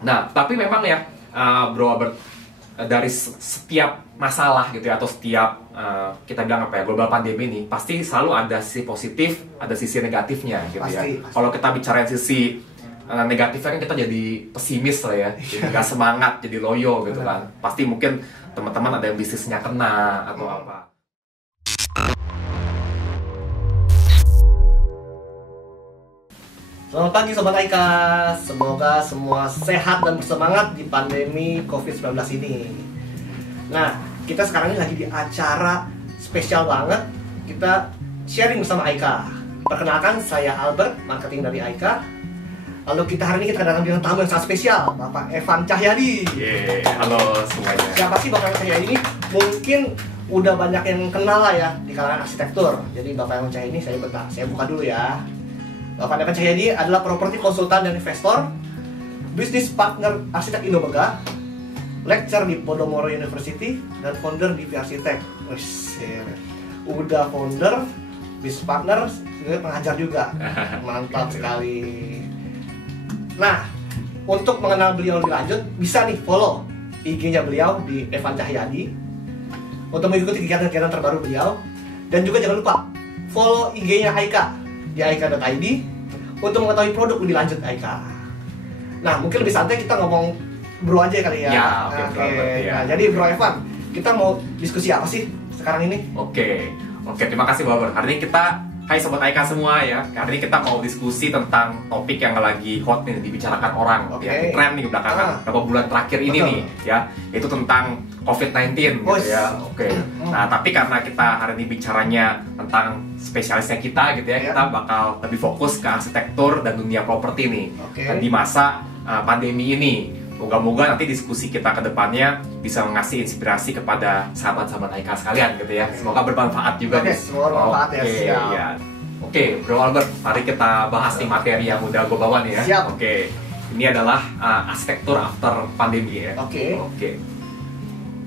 Nah, tapi memang ya, Bro Albert, dari setiap masalah gitu ya, atau setiap kita bilang apa ya, global pandemi ini, pasti selalu ada sisi positif, ada sisi negatifnya gitu ya. Pasti. Kalau kita bicarain sisi negatifnya kan kita jadi pesimis lah ya, jadi nggak semangat, jadi loyo gitu kan. Pasti mungkin teman-teman ada yang bisnisnya kena atau apa. Selamat pagi Sobat Aika, semoga semua sehat dan bersemangat di pandemi COVID-19 ini. Nah, kita sekarang ini lagi di acara spesial banget, kita sharing bersama Aika. Perkenalkan, saya Albert, marketing dari Aika. Lalu hari ini kita kedatangan bintang tamu yang sangat spesial, Bapak Evan Cahyadi. Halo semuanya. Siapa sih Bapak Evan Cahyadi ini? Mungkin udah banyak yang kenal lah ya di kalangan arsitektur. Jadi Bapak Evan Cahyadi ini saya buka dulu ya. Bapak Evan Cahyadi adalah properti konsultan dan investor, bisnis partner arsitek Indomega, lecturer di Podomoro University, dan founder di Arsitek. Udah founder, bisnis partner, pengajar juga. Mantap sekali. Nah, untuk mengenal beliau lebih lanjut, bisa nih follow IG-nya beliau di Evan Cahyadi untuk mengikuti kegiatan-kegiatan terbaru beliau. Dan juga jangan lupa follow IG-nya Aika di aika.id untuk mengetahui produk lebih lanjut Aika. Nah, mungkin lebih santai kita ngomong bro aja kali ya. Ya, oke. Ya. Nah, jadi Bro Evan, kita mau diskusi apa sih sekarang ini? Oke, terima kasih Bapak. Hari ini kita, hai Sobat Aika semua ya. Hari ini kita mau diskusi tentang topik yang lagi hot nih, dibicarakan orang, ya, tren nih belakangan beberapa bulan terakhir ini nih, ya, itu tentang COVID-19 gitu ya. Nah, tapi karena kita hari ini bicaranya tentang spesialisnya kita gitu ya, kita bakal lebih fokus ke arsitektur dan dunia properti nih. Dan di masa pandemi ini, moga-moga nanti diskusi kita ke depannya bisa mengasih inspirasi kepada sahabat-sahabat Aika sekalian gitu ya. Semoga bermanfaat juga nih. Semoga bermanfaat ya. Ya. Oke, Bro Albert, mari kita bahas nih materi yang udah gue bawa nih ya. Siap. Ini adalah arsitektur after pandemi ya.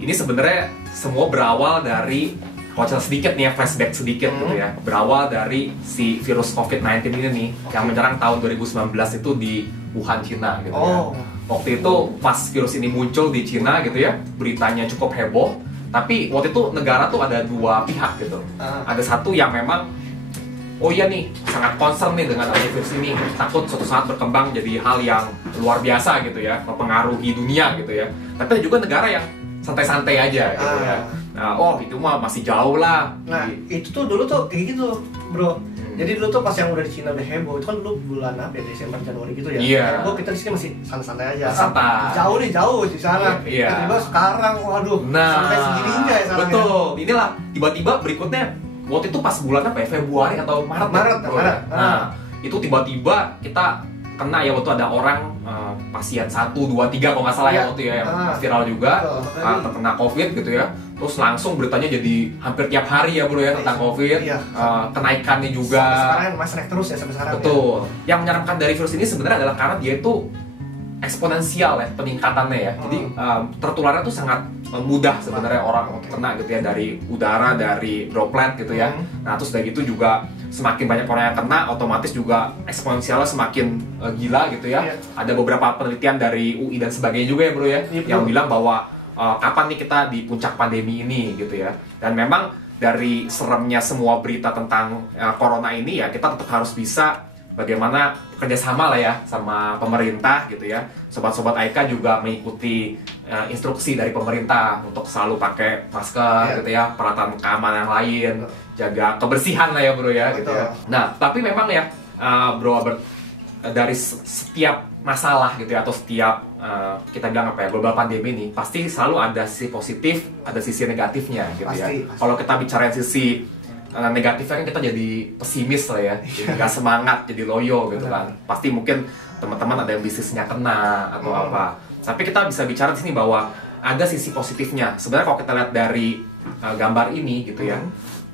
Ini sebenarnya semua berawal dari, kalau sedikit nih ya, flashback sedikit gitu ya. Berawal dari si virus COVID-19 ini nih, yang menyerang tahun 2019 itu di Wuhan, Cina gitu ya. Waktu itu pas virus ini muncul di Cina gitu ya, beritanya cukup heboh. Tapi waktu itu negara tuh ada dua pihak gitu. Ada satu yang memang, oh iya nih, sangat concern nih dengan adanya virus ini, takut suatu saat berkembang jadi hal yang luar biasa gitu ya, mempengaruhi dunia gitu ya. Tapi ada juga negara yang santai-santai aja gitu ya. Nah, itu mah masih jauh lah. Nah, itu tuh dulu tuh kayak gitu, Bro. Jadi dulu tuh pas yang udah di Cina udah heboh, itu kan dulu bulan apa ya, Desember, Januari gitu ya. Iya. Kita di sini masih santai-santai aja. Santai. Jauh di sana. Iya. Tiba-tiba sekarang, waduh, sampai segininya ya sekarang. Betul. Inilah tiba-tiba berikutnya, waktu itu pas bulan apa ya, Februari atau Maret. Nah, itu tiba-tiba kita kena ya, waktu ada orang pasien 1, 2, 3 kalau nggak salah ya waktu ya, yang viral juga terkena COVID gitu ya. Terus langsung beritanya jadi hampir tiap hari ya Bro ya tentang COVID. Kenaikannya juga sekarang masih naik terus ya sampai sekarang. Betul. Yang menyeramkan dari virus ini sebenarnya adalah karena dia itu eksponensial ya peningkatannya ya. Jadi tertularnya tuh sangat mudah sebenarnya orang kena gitu ya, dari udara, dari droplet gitu ya. Nah, terus dari itu juga semakin banyak orang yang kena, otomatis juga eksponensialnya semakin gila gitu ya. Ada beberapa penelitian dari UI dan sebagainya juga ya Bro ya, yang bilang bahwa kapan nih kita di puncak pandemi ini gitu ya. Dan memang dari seremnya semua berita tentang corona ini ya, kita tetap harus bisa bagaimana kerjasama lah ya sama pemerintah gitu ya. Sobat-sobat Aika juga mengikuti instruksi dari pemerintah untuk selalu pakai masker gitu ya, peralatan keamanan yang lain, jaga kebersihan lah ya Bro ya gitu ya. Nah, tapi memang ya Bro Albert, dari setiap masalah gitu ya, atau setiap kita bilang apa ya, global pandemi ini, pasti selalu ada sisi positif, ada sisi negatifnya gitu ya. Kalau kita bicarain sisi negatifnya kan kita jadi pesimis lah ya, jadi nggak semangat, jadi loyo gitu kan. Pasti mungkin teman-teman ada yang bisnisnya kena atau apa. Tapi kita bisa bicara di sini bahwa ada sisi positifnya. Sebenarnya kalau kita lihat dari gambar ini gitu ya,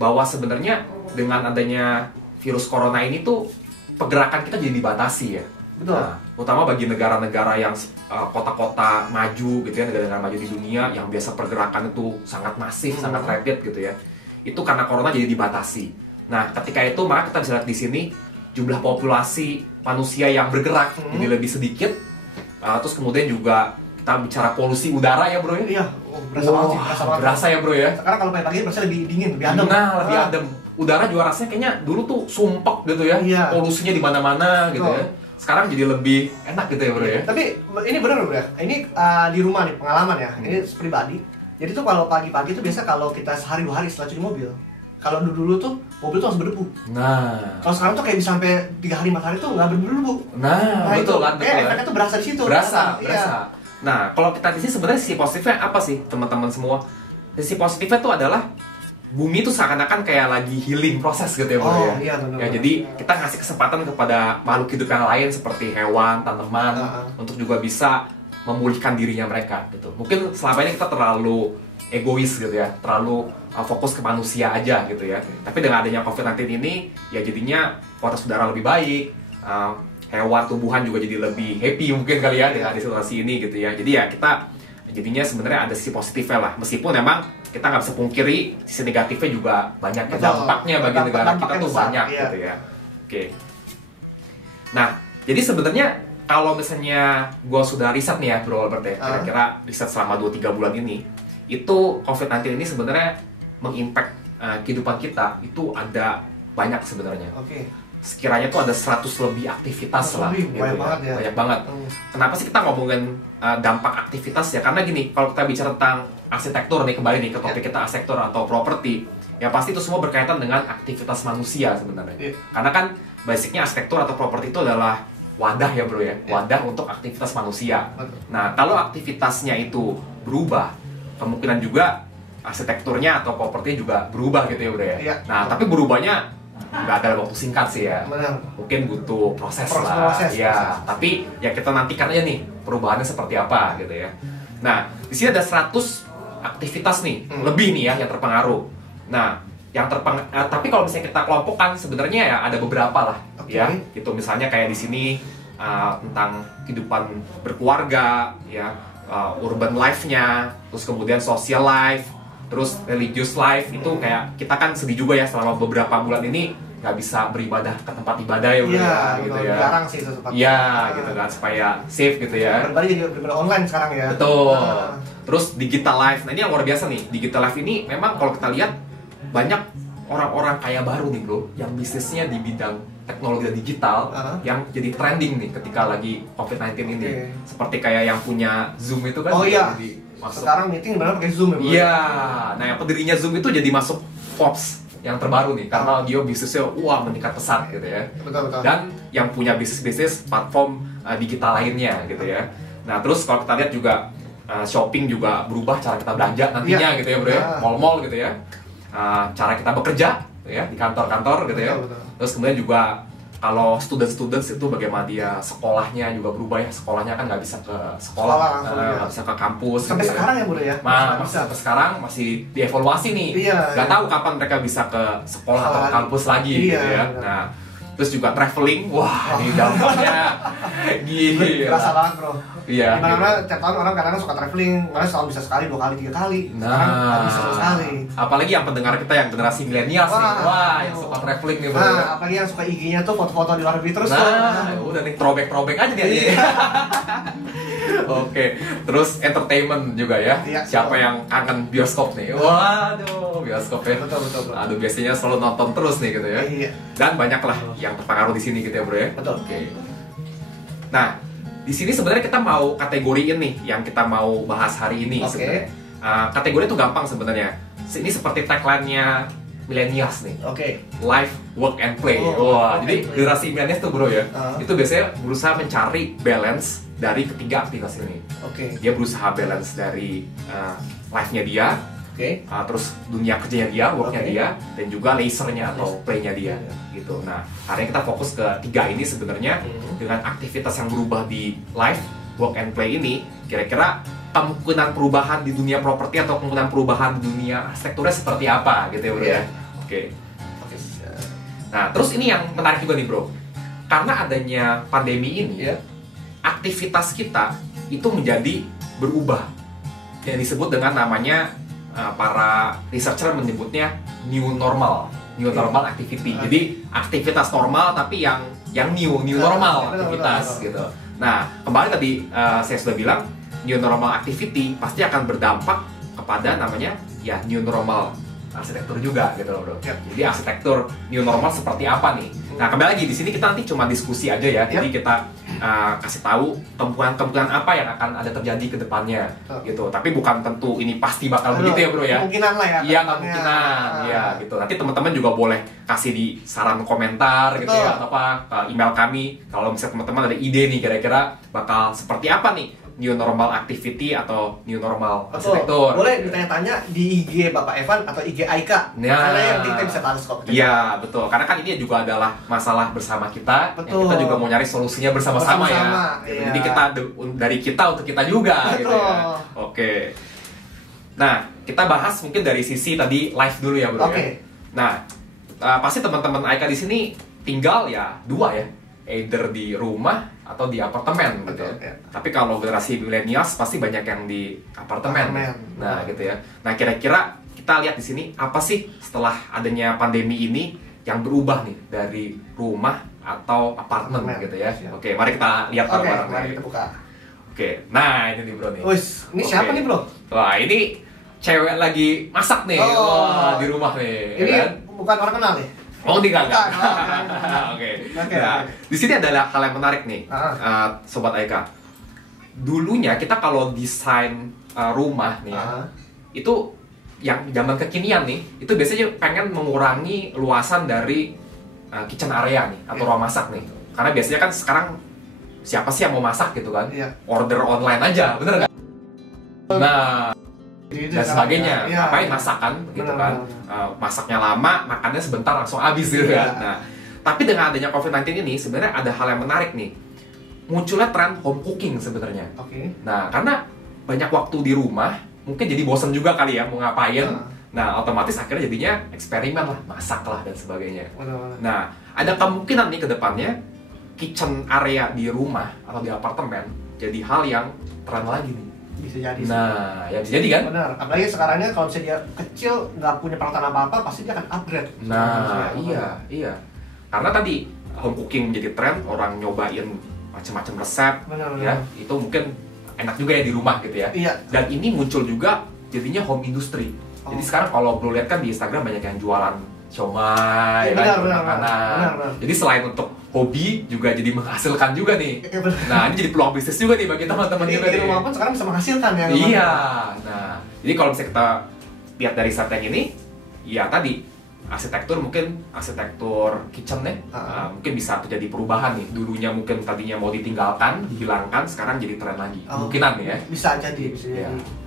bahwa sebenarnya dengan adanya virus corona ini tuh pergerakan kita jadi dibatasi ya. Nah, terutama bagi negara-negara yang kota-kota maju gitu ya, negara-negara maju di dunia yang biasa pergerakan itu sangat masif, sangat rapid gitu ya. Itu karena corona jadi dibatasi. Nah, ketika itu maka kita bisa lihat di sini jumlah populasi manusia yang bergerak jadi lebih sedikit, Terus kemudian juga kita bicara polusi udara ya bro ya. Iya, berasa banget sih, berasa banget. Berasa ya bro ya. Sekarang kalau pagi berasa lebih dingin, lebih adem. Nah, lebih adem. Udara juga rasanya kayaknya dulu tuh sumpek gitu ya. Iya. Polusinya di mana-mana gitu ya. Sekarang jadi lebih enak gitu ya bro ya. Tapi ini benar bro ya. Ini di rumah nih pengalaman ya. Ini pribadi. Jadi tuh kalau pagi-pagi tuh biasa kalau kita sehari 2 hari setelah cuci mobil, kalau dulu tuh mobil tuh harus berdebu. Nah, kalau sekarang tuh kayak bisa sampai 3 hari 4 hari tuh nggak berdebu. Nah, betul kan, betul. Efeknya tuh berasa di situ. Berasa. Iya. Nah, kalau kita di sini sebenarnya sisi positifnya apa sih teman-teman semua? Sisi positifnya tuh adalah bumi tuh seakan-akan kayak lagi healing proses gitu ya bro ya. Iya, benar. Ya, jadi kita ngasih kesempatan kepada makhluk hidup yang lain seperti hewan, tanaman untuk juga bisa memulihkan dirinya mereka gitu. Mungkin selama ini kita terlalu egois gitu ya, terlalu fokus ke manusia aja gitu ya. Tapi dengan adanya COVID-19 ini, ya jadinya kualitas udara lebih baik, hewan, tumbuhan juga jadi lebih happy mungkin kali ya dengan situasi ini gitu ya. Jadi ya kita jadinya sebenarnya ada sisi positifnya lah. Meskipun memang kita nggak bisa pungkiri sisi negatifnya juga banyak. Dampaknya bagi negara kita tuh besar, banyak gitu ya. Oke. Nah, jadi sebenarnya kalau misalnya gue sudah riset nih ya bro Albert ya, kira-kira riset selama 2-3 bulan ini, itu COVID-19 ini sebenarnya mengimpact kehidupan kita itu ada banyak sebenarnya. Sekiranya tuh ada 100 lebih aktivitas lah gitu banyak banget ya. Banyak banget. Kenapa sih kita ngomongin dampak aktivitas ya? Karena gini, kalau kita bicara tentang arsitektur nih, kembali nih ke topik kita arsitektur atau properti, ya pasti itu semua berkaitan dengan aktivitas manusia sebenarnya. Karena kan basicnya arsitektur atau properti itu adalah wadah ya bro ya, wadah untuk aktivitas manusia. Nah, kalau aktivitasnya itu berubah, kemungkinan juga arsitekturnya atau properti juga berubah gitu ya bro ya. Nah, tapi berubahnya nggak ada waktu singkat sih ya. Mungkin butuh proses lah. Ya, tapi ya kita nantikan aja nih perubahannya seperti apa gitu ya. Nah, di sini ada 100 aktivitas nih, lebih nih ya yang terpengaruh. Nah, tapi kalau misalnya kita kelompokkan sebenarnya ya ada beberapa lah ya. Gitu misalnya kayak di sini tentang kehidupan berkeluarga ya, urban life-nya, terus kemudian social life, terus religious life. Itu kayak kita kan sedih juga ya selama beberapa bulan ini nggak bisa beribadah ke tempat ibadah ya, gitu ya. Jarang sih itu tempat. Iya, gitu kan, supaya safe gitu ya. Berbalik jadi beribadah online sekarang ya. Betul. Terus digital life. Nah, ini yang luar biasa nih. Digital life ini memang kalau kita lihat banyak orang-orang kaya baru nih bro, yang bisnisnya di bidang teknologi dan digital yang jadi trending nih ketika lagi COVID-19 ini. Seperti kayak yang punya Zoom itu kan. Masuk. Sekarang meeting benar pakai Zoom ya bro. Iya. Nah, yang pendirinya Zoom itu jadi masuk Forbes yang terbaru nih, karena dia bisnisnya meningkat pesat gitu ya. Betul. Dan yang punya bisnis platform digital lainnya gitu ya. Nah, terus kalau kita lihat juga shopping juga berubah cara kita belanja nantinya gitu ya bro ya. Mall-mall gitu ya. Cara kita bekerja ya di kantor-kantor gitu ya. Terus kemudian juga kalau students itu bagaimana dia sekolahnya juga berubah ya. Sekolahnya kan nggak bisa ke sekolah, nggak bisa ke kampus sampai gitu sekarang ya bro ya. Sampai sekarang masih dievaluasi nih. Nggak tahu kapan mereka bisa ke sekolah atau ke kampus lagi gitu ya. Nah, terus juga traveling, ini dampaknya gila. Kerasa banget bro. Iya. Dimana tiap tahun orang kadang suka traveling, kadang selalu bisa sekali, 2 kali, 3 kali. Sekarang nggak bisa sama sekali. Apalagi yang pendengar kita yang generasi milenial nih, yang suka traveling nih bro. Apalagi yang suka IG-nya tuh foto-foto di luar negeri terus udah nih throwback aja dia. Oke, terus entertainment juga ya. Siapa yang kangen bioskop nih? Waduh, bioskop ya. Betul. Aduh, biasanya selalu nonton terus nih gitu ya. Dan banyak lah yang terpengaruh di sini gitu ya bro ya. Betul. Oke. Nah, di sini sebenarnya kita mau kategoriin nih yang kita mau bahas hari ini sebenarnya. Kategori itu gampang sebenarnya. Ini seperti tagline-nya millennials nih. Life, work, and play. Jadi generasi millennials tuh bro ya. Itu biasanya berusaha mencari balance dari ketiga aktivitas ini. Dia berusaha balance dari life-nya dia, terus dunia kerjanya dia, work-nya dia, dan juga leisure-nya atau play-nya dia gitu. Nah, hari ini kita fokus ke 3 ini sebenarnya. Dengan aktivitas yang berubah di life, work, and play ini, kira-kira kemungkinan perubahan di dunia properti atau kemungkinan perubahan di dunia arsitekturnya seperti apa gitu ya bro ya. Nah, terus ini yang menarik juga nih bro, karena adanya pandemi ini, aktivitas kita itu menjadi berubah, yang disebut dengan namanya para researcher menyebutnya new normal activity. Jadi aktivitas normal tapi yang new normal aktivitas gitu. Nah, kembali tadi saya sudah bilang new normal activity pasti akan berdampak kepada namanya ya new normal arsitektur juga gitu loh bro. Jadi arsitektur new normal seperti apa nih? Nah kembali lagi di sini kita nanti cuma diskusi aja ya. Jadi kita kasih tahu kemungkinan apa yang akan ada terjadi ke depannya gitu. Tapi bukan tentu ini pasti bakal begitu ya bro ya. Kemungkinan lah ya. Iya kemungkinan ya gitu. Nanti teman-teman juga boleh kasih di saran komentar gitu ya atau apa ke email kami kalau misalnya teman-teman ada ide nih kira-kira bakal seperti apa nih new normal activity atau new normal arsitektur. Boleh ditanya-tanya di IG Bapak Evan atau IG Aika. Karena yang kita bisa bahas kok. Iya, betul. Karena kan ini juga adalah masalah bersama kita. Yang kita juga mau nyari solusinya bersama-sama ya. Iya. Jadi kita dari kita untuk kita juga gitu ya. Oke. Nah, kita bahas mungkin dari sisi tadi live dulu ya, Bro ya. Nah, pasti teman-teman Aika di sini tinggal ya dua ya. Either di rumah atau di apartemen gitu ya. Tapi kalau generasi millennials pasti banyak yang di apartemen. Nah, gitu ya. Nah, kira-kira kita lihat di sini apa sih setelah adanya pandemi ini yang berubah nih dari rumah atau apartemen gitu ya. Oke, mari kita lihat bareng-bareng. Mari kita buka. Oke. Nah, ini nih, Bro nih. Ini siapa nih, Bro? Wah, ini cewek lagi masak nih. Wah, di rumah nih. Ini kan? bukan orang kenal nih. Oh, enggak. Oke. Nah, di sini ada hal yang menarik nih, Sobat Aika. Dulunya kita kalau desain rumah nih, itu yang zaman kekinian nih, itu biasanya pengen mengurangi luasan dari kitchen area nih atau ruang masak nih. Karena biasanya kan sekarang siapa sih yang mau masak gitu kan? Order online aja, bener nggak? Nah. Dan sebagainya, ngapain masakan gitu kan, masaknya lama, makannya sebentar langsung habis gitu kan. Nah, tapi dengan adanya COVID-19 ini sebenarnya ada hal yang menarik nih, munculnya tren home cooking sebenarnya. Nah, karena banyak waktu di rumah, mungkin jadi bosan juga kali ya mau ngapain. Nah, otomatis akhirnya jadinya eksperimen lah, masak lah dan sebagainya. Nah, ada kemungkinan nih ke depannya kitchen area di rumah atau di apartemen jadi hal yang tren lagi nih. Bisa jadi. Nah, ya bisa jadi kan? Benar. Apalagi sekarangnya kalau misalnya dia kecil nggak punya peralatan apa-apa, pasti dia akan upgrade. Nah, iya. Karena tadi home cooking menjadi tren, orang nyobain macam-macam resep, ya itu mungkin enak juga ya di rumah gitu ya. Dan ini muncul juga jadinya home industry. Jadi sekarang kalau bro lihat kan di Instagram banyak yang jualan siomay, makanan. Jadi selain untuk hobi juga jadi menghasilkan juga nih. Nah, ini jadi peluang bisnis juga nih bagi teman-teman juga nih. Di rumah pun sekarang bisa menghasilkan ya. Iya. Nah, jadi kalau misalnya kita lihat dari strategi ini, ya tadi arsitektur mungkin arsitektur kitchen nih, mungkin bisa terjadi perubahan nih. Dulunya mungkin tadinya mau ditinggalkan, dihilangkan, sekarang jadi tren lagi. Kemungkinan ya. Bisa jadi.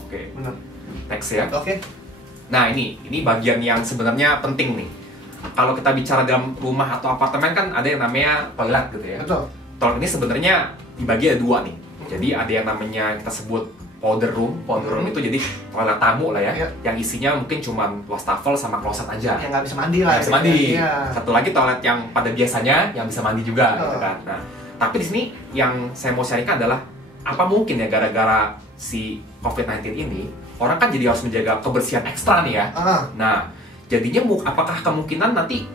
Oke. Benar. Next ya. Nah, ini bagian yang sebenarnya penting nih. Kalau kita bicara dalam rumah atau apartemen kan ada yang namanya toilet gitu ya. Toilet ini sebenarnya dibagi ada dua nih. Jadi ada yang namanya kita sebut powder room. Powder room itu jadi toilet tamu lah ya. Yang isinya mungkin cuma wastafel sama kloset aja. Yang nggak bisa mandi lah. Nggak bisa mandi. Satu lagi toilet yang pada biasanya yang bisa mandi juga gitu kan. Nah, tapi di sini yang saya mau sharingkan adalah apa mungkin ya gara-gara si COVID-19 ini orang kan jadi harus menjaga kebersihan ekstra nih ya. Nah, jadinya apakah kemungkinan nanti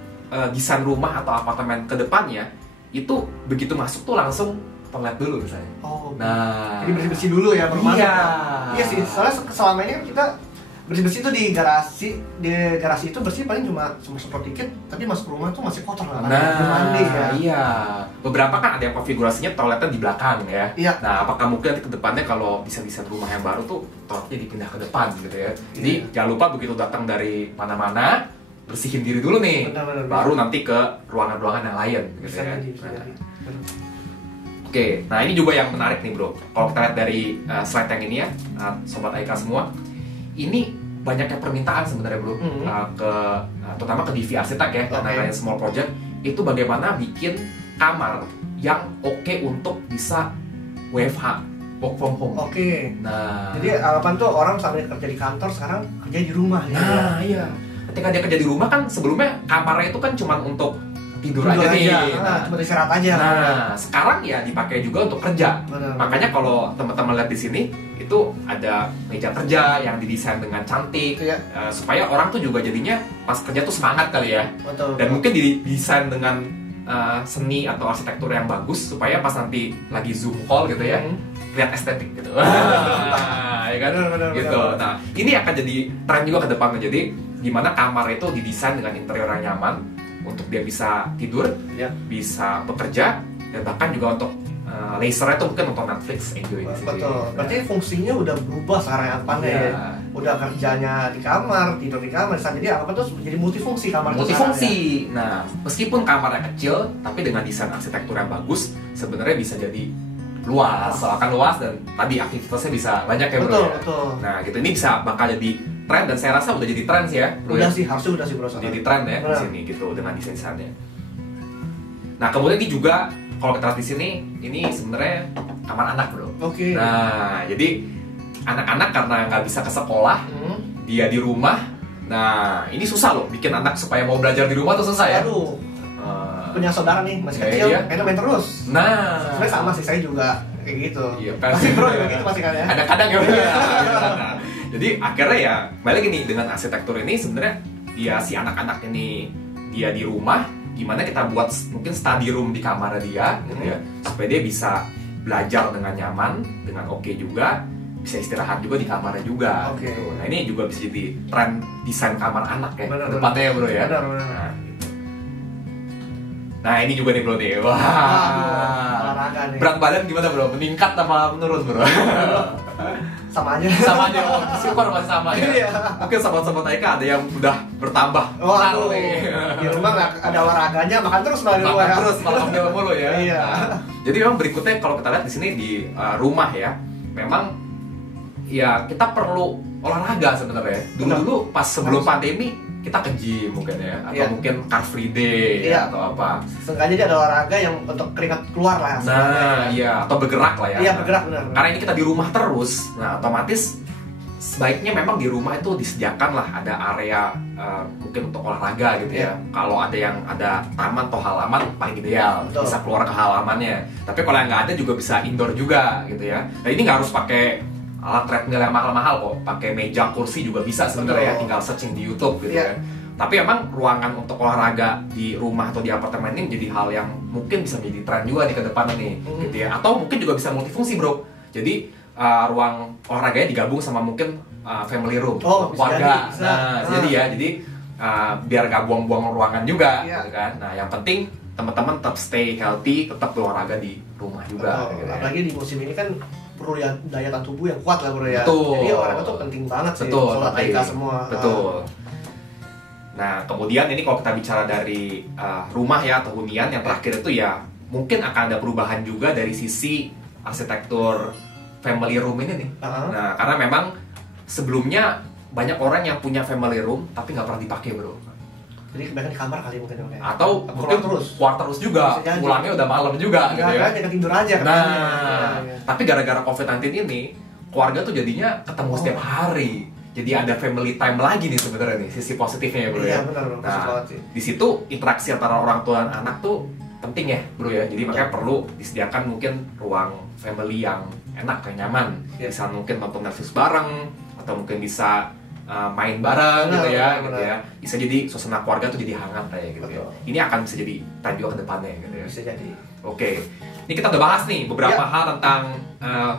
desain rumah atau apartemen ke depannya itu begitu masuk tuh langsung toilet dulu misalnya. Nah, jadi bersih-bersih dulu ya baru masuk. Iya sih, soalnya selama ini kan kita bersih-bersih itu di garasi itu bersih paling cuma semprot dikit, tapi masuk rumah tuh masih kotor lah. Mandi ya. Iya. Beberapa kan ada yang konfigurasinya toiletnya di belakang ya. Nah, apakah mungkin nanti ke depannya kalau desain rumah yang baru tuh toiletnya dipindah ke depan gitu ya. Jadi jangan lupa begitu datang dari mana-mana bersihin diri dulu nih. Baru nanti ke ruangan-ruangan yang lain gitu ya. Oke, nah ini juga yang menarik nih bro. Kalau kita lihat dari slide yang ini ya, Sobat Aika semua, ini banyaknya permintaan sebenarnya bro, terutama ke DV Arsitek ya, karena small project, itu bagaimana bikin kamar yang oke untuk bisa WFH, work from home. Nah, jadi harapan tuh orang sambil kerja di kantor sekarang kerja di rumah. Nah, iya. Ketika dia kerja di rumah kan sebelumnya kamarnya itu kan cuma untuk tidur aja nih. Cuma istirahat aja. Nah, sekarang ya dipakai juga untuk kerja. Makanya kalau teman-teman lihat di sini itu ada meja kerja yang didesain dengan cantik supaya orang tuh juga jadinya pas kerja tuh semangat kali ya. Dan mungkin didesain dengan seni atau arsitektur yang bagus supaya pas nanti lagi zoom call gitu ya, lihat estetik gitu. Ya kan? Benar, Gitu. benar. Nah, ini akan jadi tren juga ke depannya. Jadi gimana kamar itu didesain dengan interior yang nyaman untuk dia bisa tidur, Ya. bisa bekerja, dan bahkan juga untuk lasernya tuh mungkin untuk Netflix enjoy di sini. Betul. Berarti fungsinya udah berubah sekarang harapannya Iya. ya. Udah kerjanya di kamar, tidur di kamar, jadi apa tuh jadi multifungsi kamar itu Multifungsi. sekarang, Nah, meskipun kamarnya kecil, tapi dengan desain arsitektur yang bagus, sebenarnya bisa jadi luas, akan luas dan tadi aktivitasnya bisa banyak ya ya. bro. Betul, Ya? betul. Nah, gitu ini bisa bakal jadi tren dan saya rasa udah jadi tren sih ya. Bro, Udah ya? sih, harusnya udah sih bro. Udah jadi tren ya di Benar. sini gitu dengan desain-desainnya. Nah, kemudian ini juga kalau kita lihat di sini, ini sebenarnya kamar anak bro. Oke. Nah, jadi anak-anak karena nggak bisa ke sekolah, dia di rumah. Nah, ini susah loh bikin anak supaya mau belajar di rumah tuh susah ya. Aduh, Eh, punya saudara nih masih Ya, kecil, iya. main terus. Nah, Sebenarnya sama sih, saya juga kayak gitu. Iya, Pasti bro juga gitu pasti kan ya. kadang-kadang ya. Nah, jadi akhirnya ya balik gini dengan arsitektur ini sebenarnya ya si anak-anak ini dia di rumah, gimana kita buat mungkin study room di kamar dia gitu ya, supaya dia bisa belajar dengan nyaman, dengan oke juga, bisa istirahat juga di kamarnya juga. Oke. Gitu. Nah ini juga bisa jadi tren desain kamar anak ya, Benar, depannya ya bro ya. Benar, benar. Nah, gitu. Nah ini juga nih bro nih, Waduh, wah. olahraga nih. Berat badan gimana bro? Meningkat apa menurun bro? Sama aja. Sama aja, oh, super masih sama ya. Iya. Mungkin sobat-sobat Aika ada yang udah bertambah. Waduh, nih. di rumah nggak ada olahraganya, makan terus malah di rumah Makan ya. terus malah ambil mulu ya. Iya. Nah, jadi memang berikutnya kalau kita lihat di sini di rumah ya, memang ya kita perlu olahraga sebenarnya. Dulu-dulu pas sebelum pandemi kita ke gym mungkin ya, atau Iya. mungkin car free day Iya. atau apa. Sengaja dia ada olahraga yang untuk keringat keluar lah. Nah, iya atau bergerak lah ya. Iya, Nah, bergerak benar. Karena ini kita di rumah terus, nah otomatis sebaiknya memang di rumah itu disediakan lah ada area mungkin untuk olahraga gitu ya. Kalau ada yang ada taman atau halaman paling ideal, Betul. bisa keluar ke halamannya. Tapi kalau yang nggak ada juga bisa indoor juga gitu ya. Nah ini nggak harus pakai alat treadmill yang mahal-mahal kok, pakai meja kursi juga bisa sebenarnya, Betul. tinggal searching di YouTube gitu Iya. ya. Tapi emang ruangan untuk olahraga di rumah atau di apartemen ini menjadi hal yang mungkin bisa menjadi tren juga nih ke depan nih, gitu ya. Atau mungkin juga bisa multifungsi bro. Jadi ruang olahraganya digabung sama mungkin family room, Oh, bisa keluarga. jadi, bisa. Nah, jadi ya, jadi biar gak buang-buang ruangan juga, Iya. gitu kan. Nah, yang penting teman-teman tetap stay healthy, tetap berolahraga di rumah juga. Betul. Gitu ya. Apalagi di musim ini kan perlu ya daya tahan tubuh yang kuat lah bro ya. Betul. Jadi olahraga tuh penting banget sih. Betul, Sobat penting. Aika semua. Betul. Nah, kemudian ini kalau kita bicara dari rumah ya atau hunian, yang terakhir itu ya mungkin akan ada perubahan juga dari sisi arsitektur family room ini nih. Nah, karena memang sebelumnya banyak orang yang punya family room tapi nggak pernah dipakai bro. Jadi kebanyakan di kamar kali mungkin ya. Atau mungkin keluar terus juga, Bisa jadi. pulangnya udah malam juga gitu ya. Jangan tidur aja kan. Nah, tapi gara-gara COVID-19 ini, keluarga tuh jadinya ketemu setiap hari. Jadi ada family time lagi nih sebenarnya nih, sisi positifnya ya bro Iya ya. benar bro. Nah, di situ interaksi antara orang tua dan anak tuh penting ya bro ya. Jadi makanya perlu disediakan mungkin ruang family yang enak, yang nyaman. Iya. Bisa mungkin nonton Netflix bareng, atau mungkin bisa main bareng Benar, gitu ya, benar, gitu ya. Bisa jadi suasana keluarga tuh jadi hangat kayak gitu ya. Betul. Ini akan bisa jadi tren juga ke depannya gitu ya. Bisa jadi. Oke, ini kita udah bahas nih beberapa hal tentang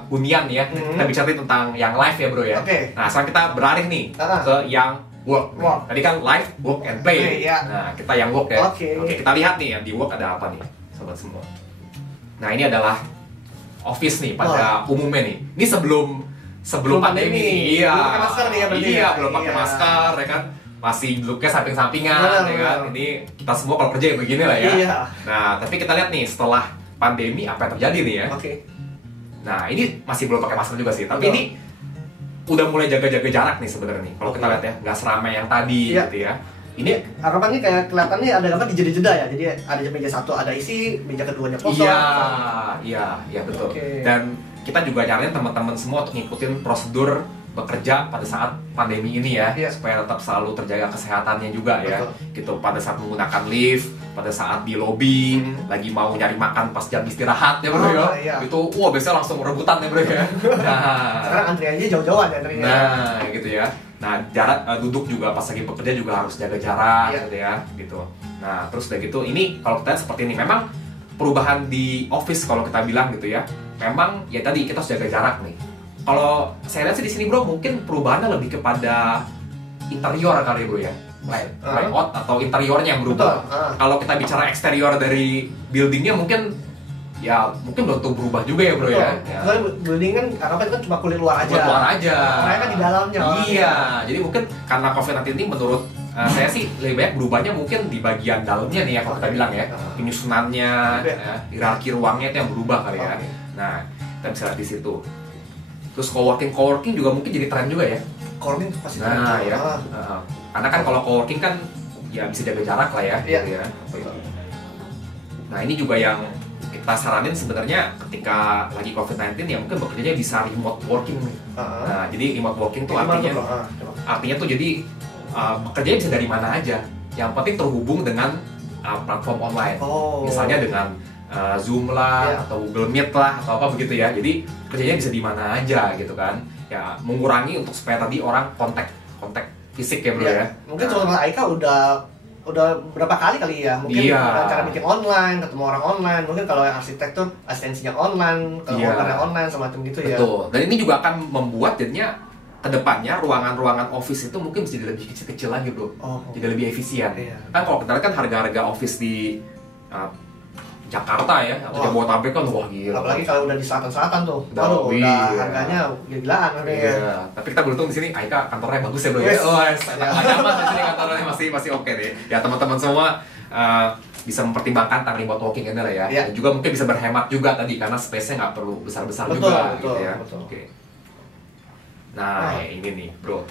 hunian ya. Kita bicara tentang yang live ya bro ya. Oke. Nah sekarang kita beralih nih ke yang work. Work. Tadi kan live, work and play. Play, ya. Nah kita yang work ya. Oke. Kita lihat nih yang di work ada apa nih sobat semua. Nah ini adalah office nih pada umumnya nih. Ini sebelum pandemi. Iya. Belum pakai masker nih ya berarti Iya ya? belum pakai Iya. masker ya kan. Masih duduknya samping-sampingan Benar, ya kan. benar. Ini kita semua kalau kerja ya begini lah ya. Iya. Nah, tapi kita lihat nih setelah pandemi apa yang terjadi nih ya. Oke. Nah, ini masih belum pakai masker juga sih, tapi Betul. ini udah mulai jaga-jaga jarak nih sebenarnya nih. Kalau kita lihat ya, nggak seramai yang tadi Iya. gitu ya. Ini Harapannya kayak kelihatannya ada gambar di jeda-jeda ya. Jadi ada meja satu ada isi, meja keduanya kosong. iya betul. Oke. Dan kita juga nyaranin teman-teman semua untuk ngikutin prosedur bekerja pada saat pandemi ini ya, Iya. supaya tetap selalu terjaga kesehatannya juga ya. Betul. Gitu pada saat menggunakan lift, pada saat di lobi, lagi mau nyari makan pas jam istirahat ya bro ya. Iya. Itu biasanya langsung rebutan ya bro ya. Nah, Sekarang antriannya jauh-jauhan ya antriannya. nah gitu ya. Nah jarak duduk juga pas lagi bekerja juga harus jaga jarak Iya. gitu ya, gitu. Nah, terus udah gitu, ini kalau kita lihat seperti ini, memang perubahan di office kalau kita bilang gitu ya, memang ya tadi kita harus jaga jarak nih. Kalau saya lihat sih di sini bro, mungkin perubahannya lebih kepada interior kali bro ya, layout atau interiornya yang berubah. Kalau kita bicara eksterior dari buildingnya mungkin ya mungkin belum tentu berubah juga ya bro. Betul. Ya. Soalnya building kan anggapnya itu kan cuma kulit luar aja. Kulit luar aja. Mereka di dalamnya. Iya, jadi mungkin karena COVID-19 ini menurut saya sih lebih banyak berubahnya mungkin di bagian dalamnya nih ya kalau kita bilang ya, penyusunannya, hierarki ruangnya itu yang berubah kali ya. Nah, kita bisa lihat di situ. Terus coworking juga mungkin jadi tren juga ya. Coworking pasti tren. Nah ya, karena kan kalau coworking kan ya bisa jaga jarak lah ya. Iya. Gitu ya. Nah ini juga yang kita saranin sebenarnya ketika lagi COVID-19 ya mungkin bekerjanya bisa remote working nih. Nah jadi remote working tuh artinya tuh jadi bekerjanya bisa dari mana aja. Yang penting terhubung dengan platform online. Misalnya dengan Zoom lah atau Google Meet lah atau apa begitu ya. Jadi kerjanya bisa di mana aja gitu kan. Ya mengurangi untuk supaya tadi orang kontak fisik ya bro ya. Mungkin soal Aika udah berapa kali ya mungkin cara meeting online, ketemu orang online, mungkin kalau yang arsitektur asistensinya online, kalau online semacam gitu ya. Betul. Dan ini juga akan membuat jadinya kedepannya ruangan-ruangan office itu mungkin bisa jadi lebih kecil-kecil lagi bro, jadi lebih efisien. Kan kalau kita lihat kan harga-harga office di Jakarta ya, atau Jabodetabek kan wah gila. Apalagi kalau udah di selatan-selatan tuh, udah harganya gila-gilaan. Tapi kita beruntung di sini, Aika kantornya bagus ya bro ya. Nyaman di sini kantornya masih oke deh. Ya teman-teman semua bisa mempertimbangkan tentang remote working ini lah ya. Dan juga mungkin bisa berhemat juga tadi karena space-nya nggak perlu besar-besar juga gitu ya. Oke. Nah ini nih bro,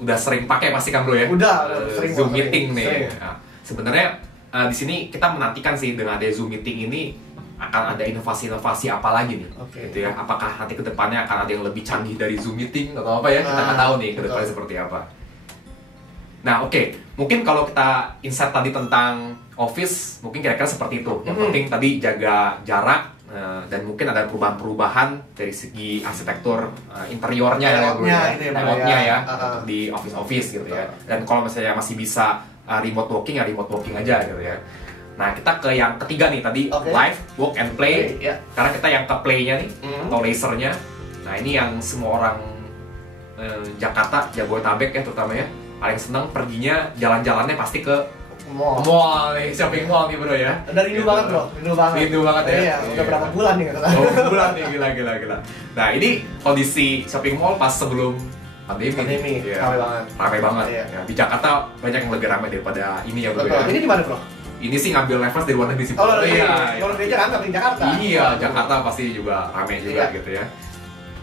udah sering pakai pasti kan bro ya? Udah sering Zoom meeting nih. Sebenarnya di sini kita menantikan sih dengan ada Zoom meeting ini akan ada inovasi-inovasi apa lagi nih, gitu ya? Apakah nanti kedepannya akan ada yang lebih canggih dari Zoom meeting atau apa ya? Kita nggak tahu nih kedepannya seperti apa. Nah mungkin kalau kita insight tadi tentang office, mungkin kira-kira seperti itu. Yang penting tadi jaga jarak dan mungkin ada perubahan-perubahan dari segi arsitektur interiornya layoutnya ya, di office gitu ya. Dan kalau misalnya masih bisa remote working ya remote working aja gitu ya. Nah kita ke yang ketiga nih tadi live, work and play. Karena kita yang ke play-nya nih atau lasernya. Nah ini yang semua orang Jakarta, Jabodetabek ya terutama ya paling seneng perginya jalan-jalannya pasti ke mall nih, shopping mall nih bro ya. Udah rindu banget bro, rindu banget ya. Iya, udah berapa bulan nih kata. Bulan nih gila. Nah ini kondisi shopping mall pas sebelum pandemi ya. Ramai banget. Ya, di Jakarta banyak yang lebih ramai daripada ini ya bro. Ya. Ini di mana bro? Ini sih ngambil reference dari luar negeri sih. Luar negeri kan tapi di Jakarta. Iya, Jakarta pasti juga ramai juga gitu ya.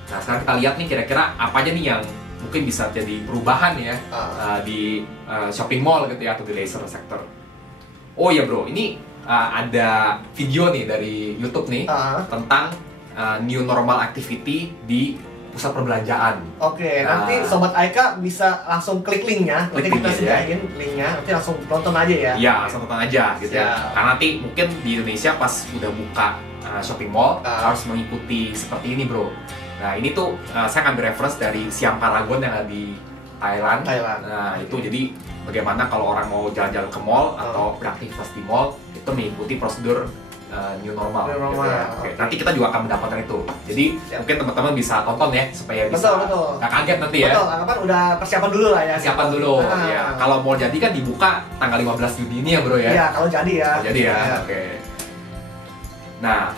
Nah sekarang kita lihat nih kira-kira apa aja nih yang mungkin bisa jadi perubahan ya di shopping mall gitu ya atau di leisure sector. Oh ya bro, ini ada video nih dari YouTube nih tentang new normal activity di pusat perbelanjaan. Nanti Sobat Aika bisa langsung klik linknya. Nanti kita sediain linknya, nanti langsung nonton aja ya. Iya, langsung nonton aja gitu ya. Karena nanti mungkin di Indonesia pas udah buka shopping mall harus mengikuti seperti ini bro. Nah ini tuh saya ngambil reference dari Siam Paragon yang ada di Thailand. Nah itu jadi bagaimana kalau orang mau jalan-jalan ke mall atau beraktivitas di mall itu mengikuti prosedur new normal. Gitu ya. Nanti kita juga akan mendapatkan itu. Jadi mungkin teman-teman bisa tonton ya supaya bisa nggak kaget nanti ya. Betul, anggapan udah persiapan dulu lah ya. Persiapan dulu. Ya. Kalau mau jadi kan dibuka tanggal 15 Juni ini ya bro ya. Iya kalau jadi ya. Nah,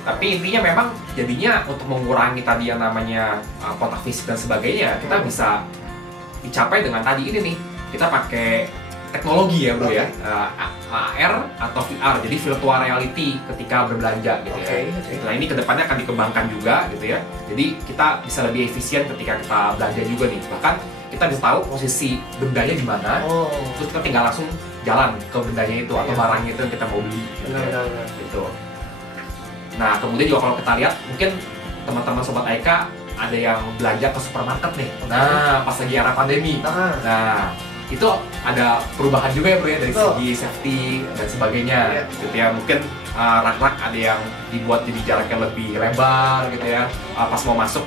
tapi intinya memang jadinya untuk mengurangi tadi yang namanya kontak fisik dan sebagainya, kita bisa dicapai dengan tadi ini nih. Kita pakai teknologi ya bro ya, AR atau VR, jadi virtual reality ketika berbelanja gitu ya. Nah ini kedepannya akan dikembangkan juga gitu ya. Jadi kita bisa lebih efisien ketika kita belanja juga nih. Bahkan kita bisa tahu posisi bendanya di mana, terus kita tinggal langsung jalan ke bendanya itu atau barangnya itu yang kita mau beli. Gitu. Nah kemudian juga kalau kita lihat mungkin teman-teman Sobat Aika ada yang belanja ke supermarket nih. Nah pas lagi era pandemi. Nah itu ada perubahan juga ya bro ya dari segi safety dan sebagainya gitu ya. Mungkin rak-rak ada yang dibuat jadi jaraknya lebih lebar gitu ya. Pas mau masuk